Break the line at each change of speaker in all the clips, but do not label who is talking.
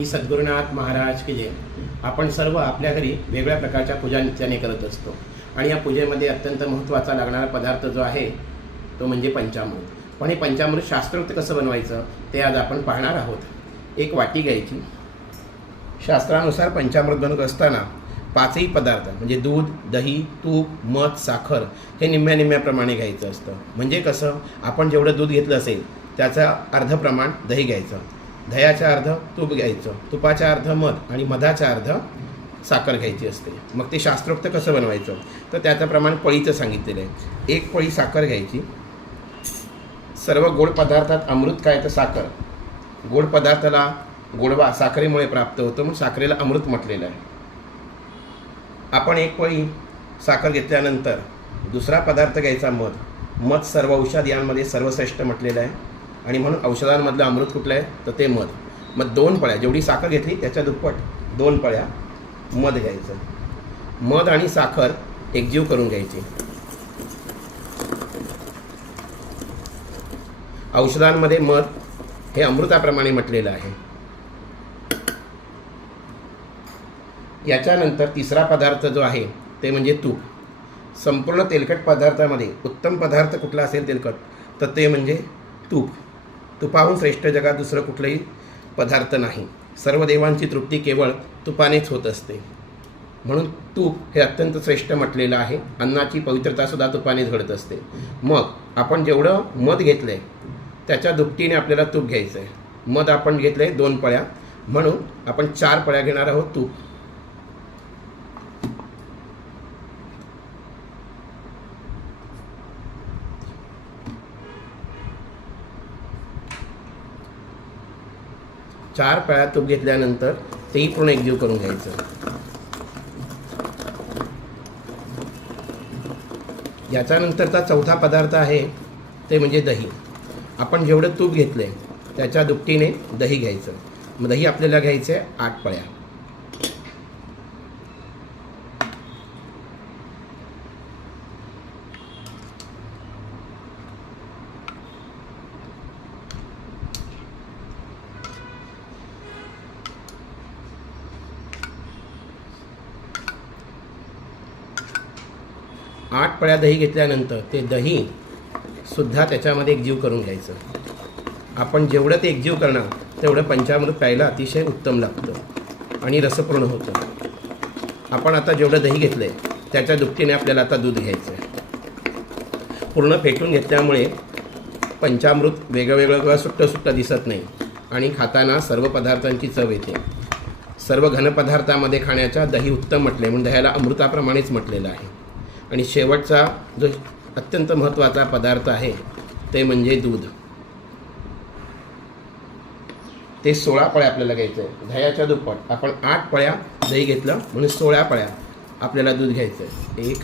मी सद्गुरुनाथ महाराज की जय आपण सर्व आपल्या घरी वेगळ्या प्रकारच्या पूजा नित्याने करत असतो. आणि या पूजेमध्ये अत्यंत महत्त्वाचा लागणारा पदार्थ जो आहे तो म्हणजे पंचामृत. पण हे पंचामृत शास्त्रोक्त कसं बनवायचं ते आज आपण पाहणार आहोत. एक वाटी घ्यायची. शास्त्रानुसार पंचामृत बनवत असताना पाचही पदार्थ म्हणजे दूध दही तूप मध साखर हे निम्म्या निम्म्याप्रमाणे घ्यायचं असतं. म्हणजे कसं आपण जेवढं दूध घेतलं असेल त्याचं अर्ध प्रमाण दही घ्यायचं. दह्याच्या अर्ध तूप घ्यायचं. तुपाच्या अर्ध मध आणि मधाच्या अर्ध साखर घ्यायची असते. मग ते शास्त्रोक्त कसं बनवायचं? तर त्याचं प्रमाण पळीचं सांगितलेलं आहे. एक पळी साखर घ्यायची. सर्व गोड पदार्थात अमृत काय तर साखर. गोड पदार्थाला गोडवा साखरेमुळे प्राप्त होतो मग साखरेला अमृत म्हटलेलं आहे. आपण एक पळी साखर घेतल्यानंतर दुसरा पदार्थ घ्यायचा मध. मध सर्व औषध यांमध्ये सर्वश्रेष्ठ म्हटलेलं आहे. आणि म्हणून औषधांमधलं अमृत कुठलं आहे? तर ते मध. मग दोन पळ्या. जेवढी साखर घेतली त्याच्या दुप्पट. दोन पळ्या. मध घ्यायचं. मध आणि साखर एकजीव करून घ्यायची. औषधांमध्ये मध हे अमृताप्रमाणे म्हटलेलं आहे. याच्यानंतर तिसरा पदार्थ जो आहे ते म्हणजे तूप. संपूर्ण तेलकट पदार्थामध्ये उत्तम पदार्थ कुठला असेल तेलकट तर ते म्हणजे तूप. तुपाहून श्रेष्ठ जगात दुसरं कुठलंही पदार्थ नाही. सर्व देवांची तृप्ती केवळ तुपानेच होत असते. म्हणून तूप हे अत्यंत श्रेष्ठ म्हटलेलं आहे. अन्नाची पवित्रतासुद्धा तुपानेच घडत असते. मग आपण जेवढं मध घेतलं आहे त्याच्या दुपटीने आपल्याला तूप घ्यायचं आहे मध आपण घेतलं आहे दोन पळ्या. म्हणून आपण चार पळ्या घेणार आहोत तूप. चार पळ्या तूप घेतल्यानंतर तेही पूर्ण एकजीव करून घ्यायचं. याच्यानंतरचा चौथा पदार्थ आहे ते म्हणजे दही. आपण जेवढं तूप घेतलं आहे त्याच्या दुपटीने दही घ्यायचं. मग दही आपल्याला घ्यायचं आहे आठ पळ्या आठ पळ्या दही घेतल्यानंतर ते दही सुद्धा त्याच्यामध्ये एकजीव करून घ्यायचं. आपण जेवढं ते एकजीव करणार तेवढं पंचामृत प्यायला अतिशय उत्तम लागतं आणि रसपूर्ण होतं. आपण आता जेवढं दही घेतलं आहे त्याच्या दुपटीने आपल्याला आता दूध घ्यायचं आहे पूर्ण फेटून घेतल्यामुळे पंचामृत वेगळं वेगळं किंवा सुट्टं सुट्टं दिसत नाही आणि खाताना सर्व पदार्थांची चव येते. सर्व घनपदार्थामध्ये खाण्याच्या दही उत्तम म्हटले म्हणून दह्याला अमृताप्रमाणेच म्हटलेलं आहे. आणि शेवटचा जो अत्यंत महत्त्वाचा पदार्थ आहे ते म्हणजे दूध. ते सोळा पळ्या आपल्याला घ्यायचं आहे दह्याच्या दुप्पट. आपण आठ पळ्या दही घेतलं म्हणून सोळा पळ्या आपल्याला दूध घ्यायचं आहे. एक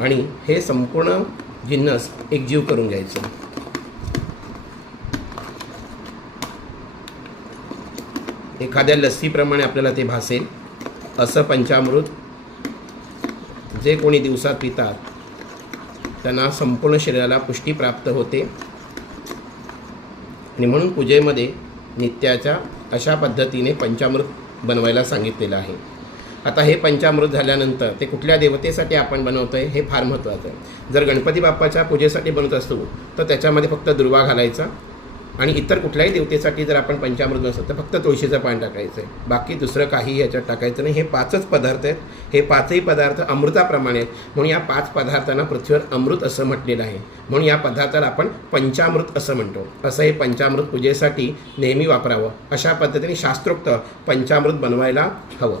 आणि हे संपूर्ण जिन्नस एकजीव करून घ्यायचं. एखाद्या लस्सीप्रमाणे आपल्याला ते भासेल. असं पंचामृत जे कोणी दिवसात पितात त्यांना संपूर्ण शरीराला पुष्टी प्राप्त होते. आणि म्हणून पूजेमध्ये नित्याच्या अशा पद्धतीने पंचामृत बनवायला सांगितलेलं आहे. आता हे पंचामृत झाल्यानंतर ते कुठल्या देवतेसाठी आपण बनवतो आहे हे फार महत्त्वाचं आहे. जर गणपती बाप्पाच्या पूजेसाठी बनवत असतो तर त्याच्यामध्ये फक्त दुर्वा घालायचा आणि इतर कुठल्याही देवतेसाठी जर आपण पंचामृत बनवतो तर फक्त तुळशीचं पान टाकायचं आहे. बाकी दुसरं काही याच्यात टाकायचं नाही. हे पाचच पदार्थ आहेत. हे पाचही पदार्थ अमृताप्रमाणे आहेत. म्हणून या पाच पदार्थांना पृथ्वीवर अमृत असं म्हटलेलं आहे. म्हणून या पदार्थाला आपण पंचामृत असं म्हणतो. असं हे पंचामृत पूजेसाठी नेहमी वापरावं. अशा पद्धतीने शास्त्रोक्त पंचामृत बनवायला हवं.